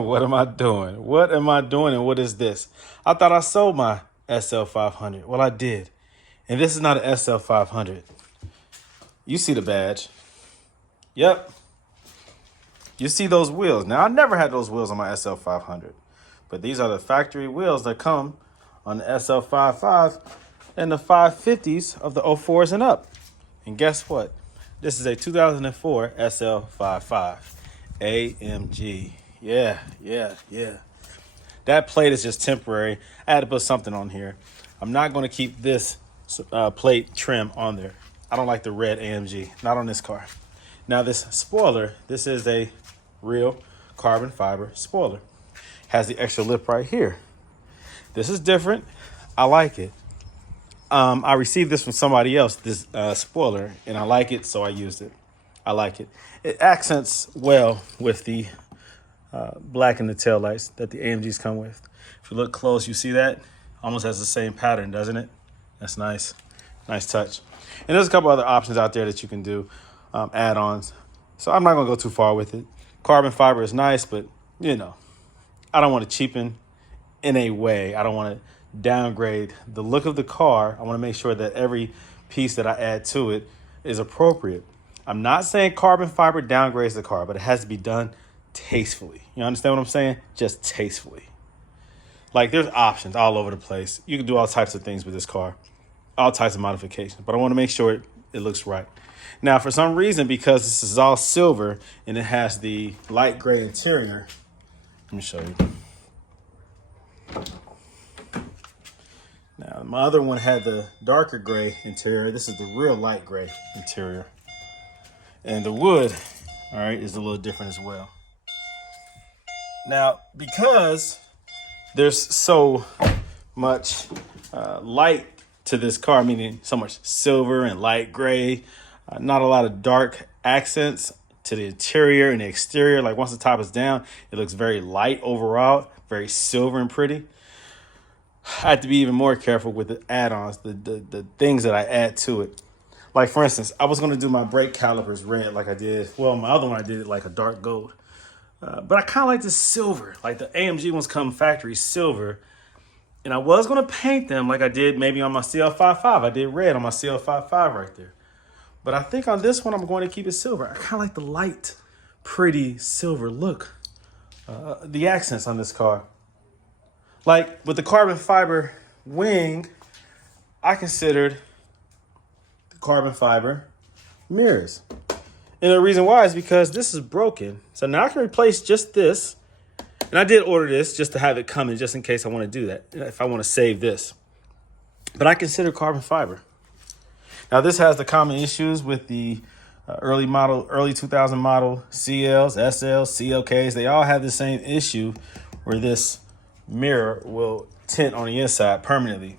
What am I doing? What am I doing and what is this? I thought I sold my SL500. Well, I did. And this is not an SL500. You see the badge. Yep. You see those wheels. Now, I never had those wheels on my SL500. But these are the factory wheels that come on the SL55 and the 550s of the 04s and up. And guess what? This is a 2004 SL55 AMG. Yeah. That plate is just temporary. I had to put something on here. I'm not going to keep this plate trim on there. I don't like the red AMG, not on this car. Now this spoiler, this is a real carbon fiber spoiler. Has the extra lip right here. This is different. I like it. I received this from somebody else, this spoiler, and I like it, so I used it. I like it. It accents well with the black in the taillights that the AMGs come with. If you look close, you see that? Almost has the same pattern, doesn't it? That's nice. Nice touch. And there's a couple other options out there that you can do, add-ons. So I'm not going to go too far with it. Carbon fiber is nice, but, you know, I don't want to cheapen in a way. I don't want to downgrade the look of the car. I want to make sure that every piece that I add to it is appropriate. I'm not saying carbon fiber downgrades the car, but it has to be done tastefully. You understand what I'm saying? Just tastefully. Like, there's options all over the place. You can do all types of things with this car, all types of modifications, but I want to make sure it looks right. Now, for some reason, because this is all silver and it has the light gray interior, let me show you. Now, my other one had the darker gray interior. This is the real light gray interior. And the wood, all right, is a little different as well. Now, because there's so much light to this car, meaning so much silver and light gray, not a lot of dark accents to the interior and the exterior. Like, once the top is down, it looks very light overall, very silver and pretty. I had to be even more careful with the add-ons, the things that I add to it. Like, for instance, I was going to do my brake calipers red like I did. Well, my other one, I did it like a dark gold. But I kind of like the silver. Like, the AMG ones come factory silver. And I was going to paint them like I did maybe on my CL55. I did red on my CL55 right there. But I think on this one, I'm going to keep it silver. I kind of like the light, pretty silver look. The accents on this car. Like, with the carbon fiber wing, I considered the carbon fiber mirrors. And the reason why is because this is broken. So now I can replace just this. And I did order this just to have it coming, just in case I want to do that, if I want to save this. But I consider carbon fiber. Now, this has the common issues with the early 2000 model CLs, SLs, CLKs. They all have the same issue where this mirror will tint on the inside permanently.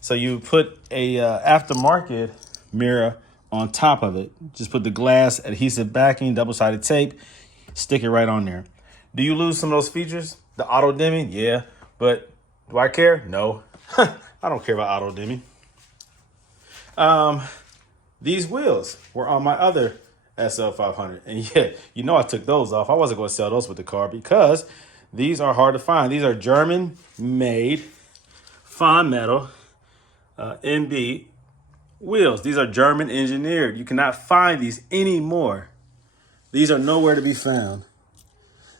So you put a aftermarket mirror on top of it. Just put the glass adhesive backing, double-sided tape, stick it right on there. Do you lose some of those features? The auto dimming? Yeah. But do I care? No. I don't care about auto dimming. These wheels were on my other SL500. And yeah, you know I took those off. I wasn't going to sell those with the car because these are hard to find. These are German-made Fondmetal MB wheels. These are German engineered. You cannot find these anymore. These are nowhere to be found.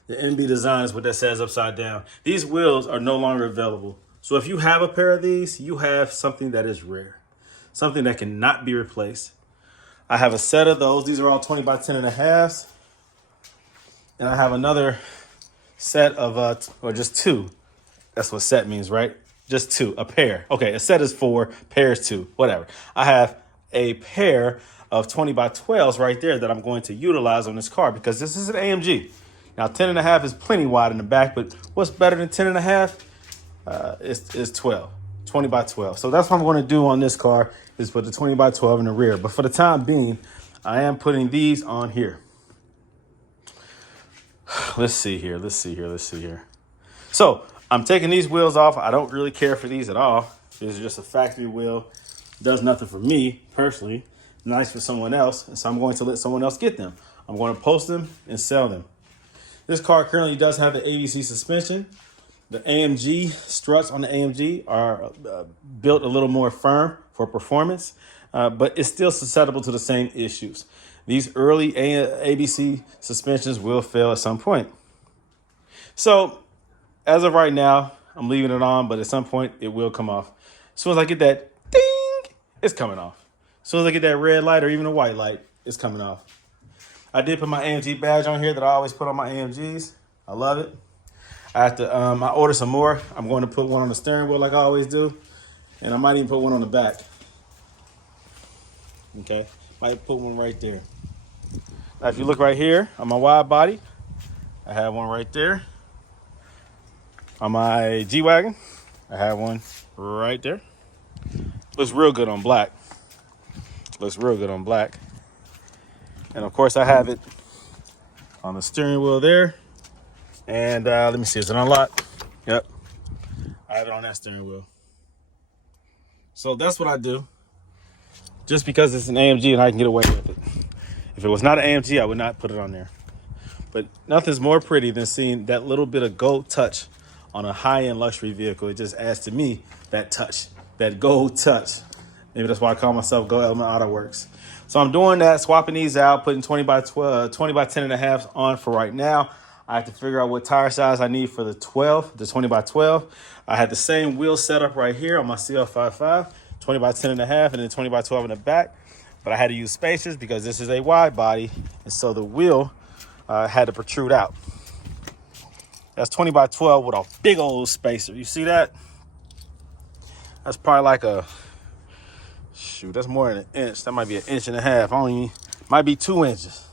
The MB design is what that says upside down. These wheels are no longer available. So if you have a pair of these, you have something that is rare. Something that cannot be replaced. I have a set of those. These are all 20 by 10 and a halves. And I have another set of, or just two. That's what set means, right? Just two, a pair. Okay, a set is 4, pair is 2, whatever. I have a pair of 20 by 12s right there that I'm going to utilize on this car because this is an AMG. Now, 10 and a half is plenty wide in the back, but what's better than 10 and a half is 12, 20 by 12. So that's what I'm going to do on this car is put the 20 by 12 in the rear. But for the time being, I am putting these on here. Let's see here. So I'm taking these wheels off. I don't really care for these at all. This is just a factory wheel. Does nothing for me personally. Nice for someone else. And so I'm going to let someone else get them. I'm going to post them and sell them. This car currently does have the ABC suspension. The AMG struts on the AMG are built a little more firm for performance, but it's still susceptible to the same issues. These early ABC suspensions will fail at some point. So as of right now, I'm leaving it on, but at some point it will come off. As soon as I get that ding, it's coming off. As soon as I get that red light or even a white light, it's coming off. I did put my AMG badge on here that I always put on my AMGs. I love it. I have to. I ordered some more. I'm going to put one on the steering wheel like I always do, and I might even put one on the back. Okay, might put one right there. Now, if you look right here on my wide body, I have one right there. On my G-Wagon, I have one right there. Looks real good on black. Looks real good on black. And of course, I have it on the steering wheel there. And let me see, is it unlocked? Yep. I have it on that steering wheel. So that's what I do. Just because it's an AMG and I can get away with it. If it was not an AMG, I would not put it on there. But nothing's more pretty than seeing that little bit of gold touch on a high-end luxury vehicle. It just adds to me that touch, that gold touch. Maybe that's why I call myself Gold Element Autoworks. So I'm doing that, swapping these out, putting 20 by 10 and a half on for right now. I have to figure out what tire size I need for the 20 by 12. I had the same wheel setup right here on my SL55, 20 by 10 and a half, and then 20 by 12 in the back. But I had to use spacers because this is a wide body, and so the wheel had to protrude out. That's 20 by 12 with a big old spacer. You see that? That's probably like a, shoot, that's more than an inch. That might be an inch and a half. Might be 2 inches.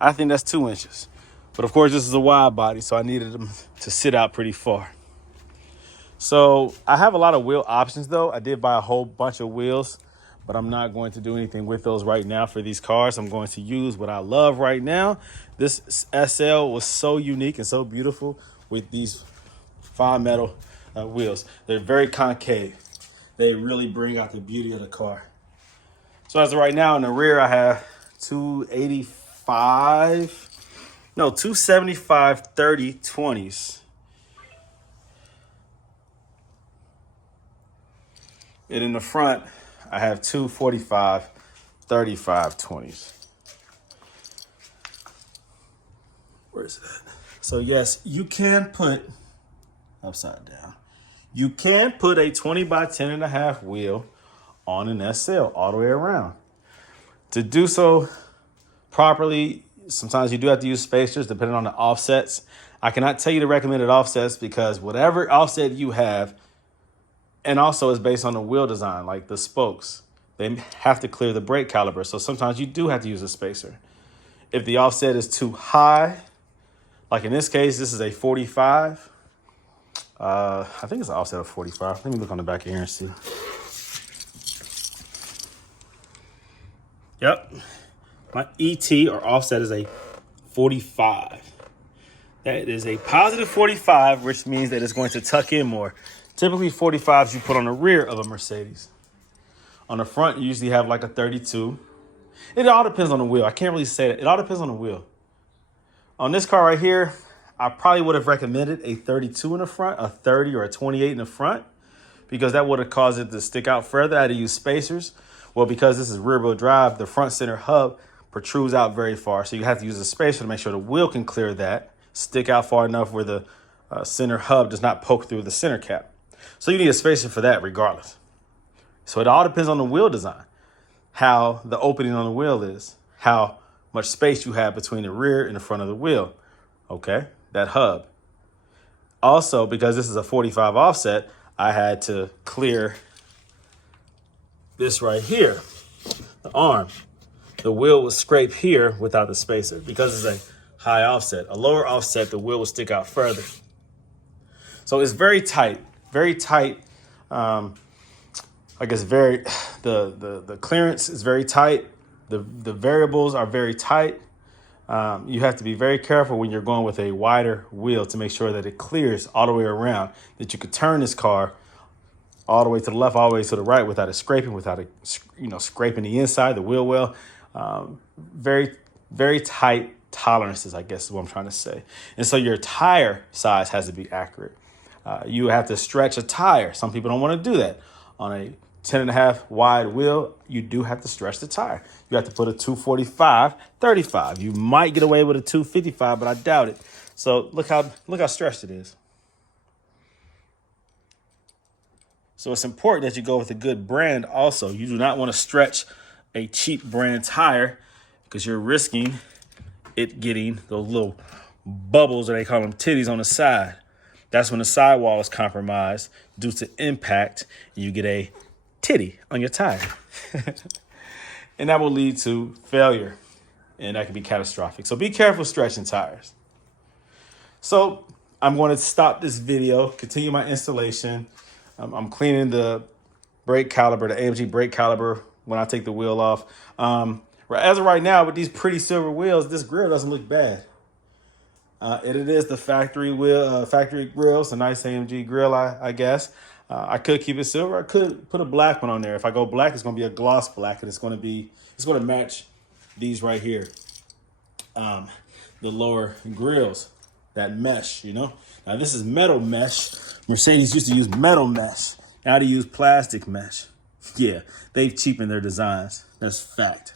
I think that's 2 inches. But of course, this is a wide body, so I needed them to sit out pretty far. So I have a lot of wheel options, though. I did buy a whole bunch of wheels, but I'm not going to do anything with those right now for these cars. I'm going to use what I love right now. This SL was so unique and so beautiful with these Fondmetal wheels. They're very concave. They really bring out the beauty of the car. So as of right now, in the rear, I have 275 30 20s. And in the front, I have 245 35 20s. Where is it at? So yes, you can put upside down. You can put a 20 by 10 and a half wheel on an SL all the way around. To do so properly, sometimes you do have to use spacers depending on the offsets. I cannot tell you the recommended offsets because whatever offset you have, and also is based on the wheel design, like the spokes, they have to clear the brake caliper. So sometimes you do have to use a spacer. If the offset is too high, like in this case, this is a 45. I think it's an offset of 45. Let me look on the back of here and see. Yep. My ET or offset is a 45. That is a positive 45, which means that it's going to tuck in more. Typically 45s you put on the rear of a Mercedes. On the front, you usually have like a 32. It all depends on the wheel. I can't really say that. It all depends on the wheel. On this car right here, I probably would have recommended a 32 in the front, a 30 or a 28 in the front, because that would have caused it to stick out further. I had to use spacers. Well, because this is rear wheel drive, the front center hub protrudes out very far. So you have to use a spacer to make sure the wheel can clear that, stick out far enough where the center hub does not poke through the center cap. So you need a spacer for that regardless. So it all depends on the wheel design, how the opening on the wheel is, how much space you have between the rear and the front of the wheel. Okay, that hub. Also, because this is a 45 offset, I had to clear this right here, the arm. The wheel would scrape here without the spacer because it's a high offset. A lower offset, the wheel will stick out further. So it's very tight, very tight. I guess the clearance is very tight. The variables are very tight. You have to be very careful when you're going with a wider wheel to make sure that it clears all the way around, that you could turn this car all the way to the left, all the way to the right without it scraping, without it, scraping the inside, the wheel well. Very, very tight tolerances, I guess is what I'm trying to say. And so your tire size has to be accurate. You have to stretch a tire. Some people don't want to do that. On a 10.5 wide wheel, you do have to stretch the tire. You have to put a 245/35. You might get away with a 255, but I doubt it. So look how stretched it is. So it's important that you go with a good brand also. You do not want to stretch a cheap brand tire because you're risking it getting those little bubbles, or they call them titties, on the side. That's when the sidewall is compromised due to impact, and you get a titty on your tire. And that will lead to failure, and that can be catastrophic. So be careful stretching tires. So I'm going to stop this video, continue my installation. I'm cleaning the brake caliper, the AMG brake caliper, when I take the wheel off. As of right now, with these pretty silver wheels, this grill doesn't look bad. It is the factory wheel, factory grill. It's a nice AMG grill, I guess. I could keep it silver. I could put a black one on there. If I go black, it's going to be a gloss black, and it's going to match these right here. The lower grills, that mesh, you know. Now this is metal mesh. Mercedes used to use metal mesh. Now they use plastic mesh. Yeah, they've cheapened their designs. That's fact.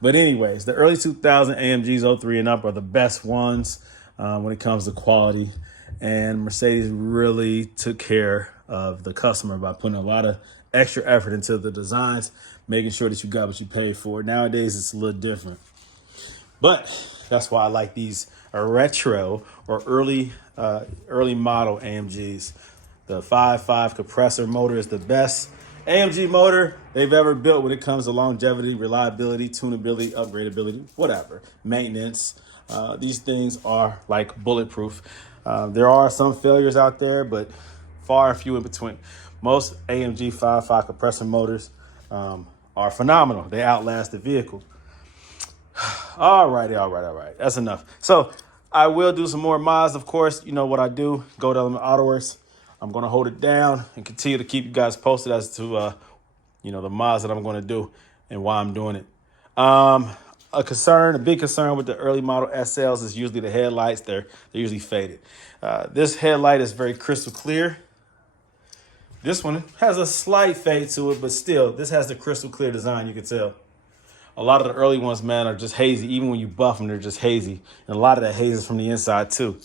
But anyways, the early 2000 AMGs 03 and up are the best ones when it comes to quality. And Mercedes really took care of the customer by putting a lot of extra effort into the designs, making sure that you got what you paid for. Nowadays, it's a little different. But that's why I like these retro or early model AMGs. The 5.5 compressor motor is the best AMG motor they've ever built when it comes to longevity, reliability, tunability, upgradability, whatever, maintenance. These things are like bulletproof. There are some failures out there, but far and few in between. Most AMG 5.5 compressor motors are phenomenal. They outlast the vehicle. All right. That's enough. So I will do some more mods, of course. You know what I do. Go to Autoworks. I'm going to hold it down and continue to keep you guys posted as to, the mods that I'm going to do and why I'm doing it. A big concern with the early model SLs is usually the headlights. They're usually faded. This headlight is very crystal clear. This one has a slight fade to it, but still, this has the crystal clear design, you can tell. A lot of the early ones, man, are just hazy. Even when you buff them, they're just hazy. And a lot of that haze is from the inside, too.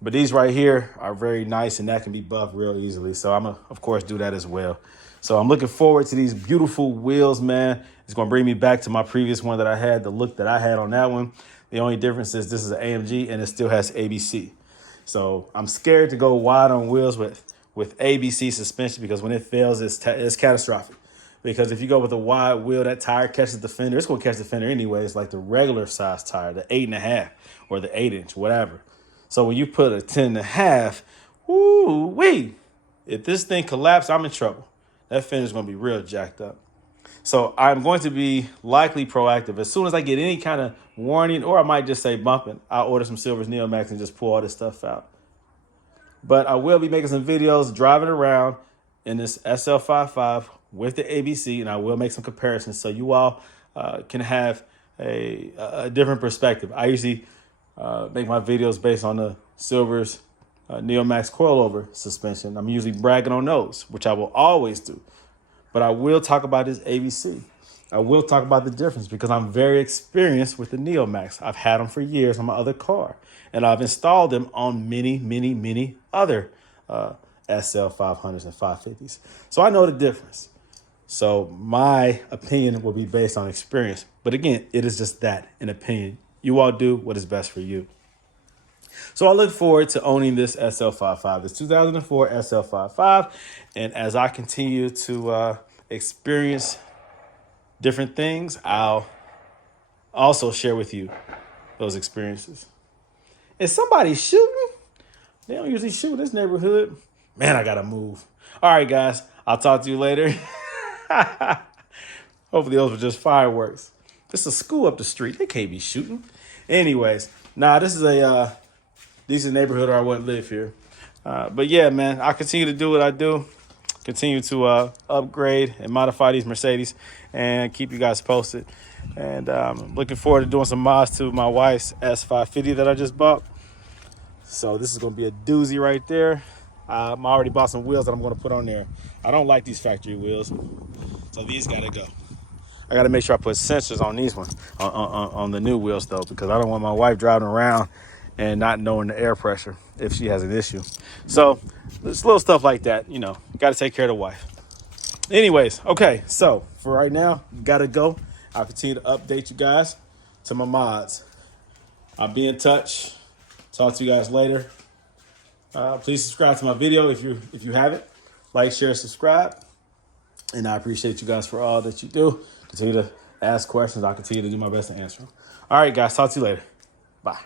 But these right here are very nice, and that can be buffed real easily. So I'm going to, of course, do that as well. So I'm looking forward to these beautiful wheels, man. It's going to bring me back to my previous one that I had, the look that I had on that one. The only difference is this is an AMG, and it still has ABC. So I'm scared to go wide on wheels with ABC suspension, because when it fails, it's catastrophic. Because if you go with a wide wheel, that tire catches the fender. It's going to catch the fender anyway. It's like the regular size tire, the 8.5 or the 8-inch, whatever. So when you put a 10.5, woo-wee, if this thing collapses, I'm in trouble. That fender's going to be real jacked up. So I'm going to be likely proactive. As soon as I get any kind of warning, or I might just say bumping, I'll order some Silver's Neomax and just pull all this stuff out. But I will be making some videos driving around in this SL55 with the ABC, and I will make some comparisons so you all can have a different perspective. I usually make my videos based on the Silver's Neomax coilover suspension. I'm usually bragging on those, which I will always do. But I will talk about this ABC. I will talk about the difference because I'm very experienced with the Neomax. I've had them for years on my other car, and I've installed them on many other SL500s and 550s. So I know the difference. So my opinion will be based on experience. But again, it is just that, an opinion. You all do what is best for you. So I look forward to owning this SL55, this 2004 SL55. And as I continue to experience different things, I'll also share with you those experiences. Is somebody shooting? They don't usually shoot in this neighborhood. Man, I gotta move. All right, guys, I'll talk to you later. Hopefully those were just fireworks. This is a school up the street. They can't be shooting. Anyways, this is a decent neighborhood, or I wouldn't live here. But yeah, man, I'll continue to do what I do. continue to upgrade and modify these Mercedes and keep you guys posted. And I'm looking forward to doing some mods to my wife's S550 that I just bought. So this is going to be a doozy right there. I already bought some wheels that I'm going to put on there. I don't like these factory wheels, so these got to go. I got to make sure I put sensors on these ones, on the new wheels though, because I don't want my wife driving around and not knowing the air pressure if she has an issue. So there's little stuff like that, you know, got to take care of the wife. Anyways, okay, so for right now, got to go. I'll continue to update you guys to my mods. I'll be in touch. Talk to you guys later. Please subscribe to my video if you haven't. Like, share, subscribe. And I appreciate you guys for all that you do. Continue to ask questions. I'll continue to do my best to answer them. All right, guys. Talk to you later. Bye.